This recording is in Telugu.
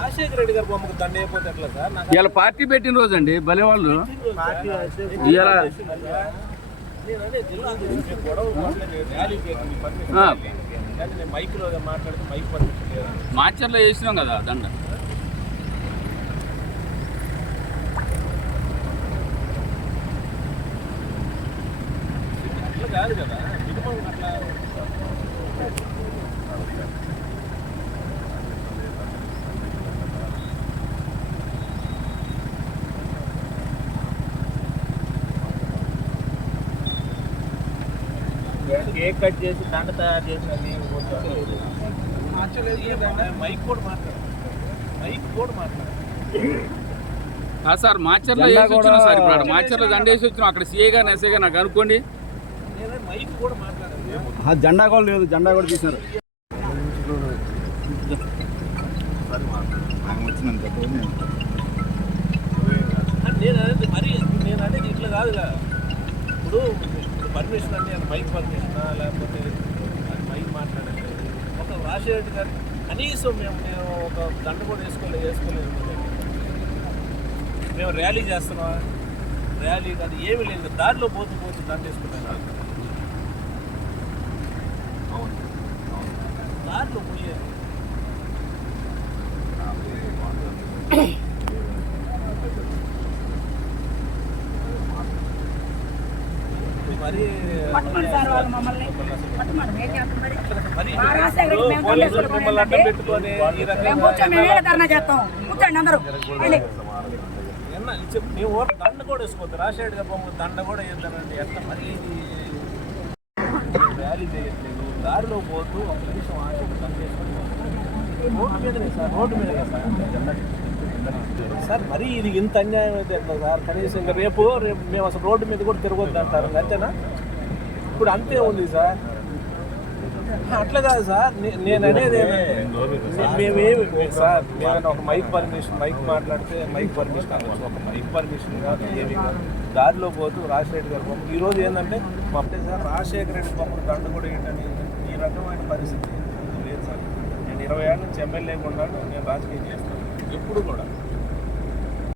రాజశేఖర రెడ్డి గారు బొమ్మకు దండ అయిపోతే ఎట్లా సార్? ఇవాళ పార్టీ పెట్టిన రోజు అండి భలే వాళ్ళు ఇవాళ మైక్లో మాట్లాడితే మైక్ పర్మిషన్ మాచర్లో వేసినాం కదా దండ. అట్లా కాదు కదా మినిమం అట్లా. కేక్ కట్ చేసి దండ తయారు చేసినది మైక్ కూడా మాట్లాడు, మైక్ కూడా మాట్లాడు. సార్ మాచర్లో వేసి వచ్చినాం సార్. ఇప్పుడు మాచర్లో దండ వేసి వచ్చినాం. అక్కడ సీఏ గారు ఎస్ఐ గారు నాకు అనుకోండి. మైక్ కూడా మాట్లాడాలి. జెండా కూడా లేదు, జెండా కూడా తీసినారు. నేను అనేది మరి నేను అనేది ఇట్లా కాదుగా. ఇప్పుడు పర్మిషన్ అంటే మైక్ పర్మిషనా లేకపోతే మైక్ మాట్లాడండి. ఒక రాజశేఖర్ గారు కనీసం మేము ఒక దండ కూడా వేసుకోలేదు. మేము ర్యాలీ చేస్తున్నాం, ర్యాలీ కాదు ఏమీ లేదు. దారిలో పోతూ దండ వేసుకున్నాను. అవును దారిలో పోయేది పోలీసులు మిమ్మల్ని అడ్డం పెట్టుకొని ఈ మేము దండ కూడా వేసుకోవద్దు. రాజశేఖర్ గారు బొమ్మ దండ కూడా వేద్దానండి. ఎట్లా మరి ర్యాలీ చేయట్లేదు. దారిలో పోతూ ఒక నిమిషం ఆగి దండ వేసుకొని రోడ్డు మీదనే సార్, రోడ్డు మీదనే సార్. మరి ఇది ఇంత అన్యాయం అయితే ఎట్లా సార్? కనీసం ఇంకా రేపు మేము అసలు రోడ్డు మీద కూడా తిరగొద్దు అంటారు అంతేనా? ఇప్పుడు అంతే ఉంది సార్. అట్లా కాదు సార్, నేను అనేది మేమేమి సార్, మేమైనా ఒక మైక్ పర్మిషన్ మైక్ మాట్లాడితే మైక్ పర్మిషన్ అనవచ్చు. ఒక మైక్ పర్మిషన్ కాదు ఏమి కాదు. దారిలో పోతూ రాజశేఖర్ గారి బొమ్మ ఈరోజు ఏంటంటే మా అప్పుడే సార్ రాజశేఖర రెడ్డి బొమ్మను దండ కూడా ఏంటని ఈ రకమైన పరిస్థితి లేదు సార్. నేను 20 ఏళ్ళ నుంచి ఎమ్మెల్యే ఉన్నాను. నేను రాజకీయం చేస్తాను ఎప్పుడు కూడా.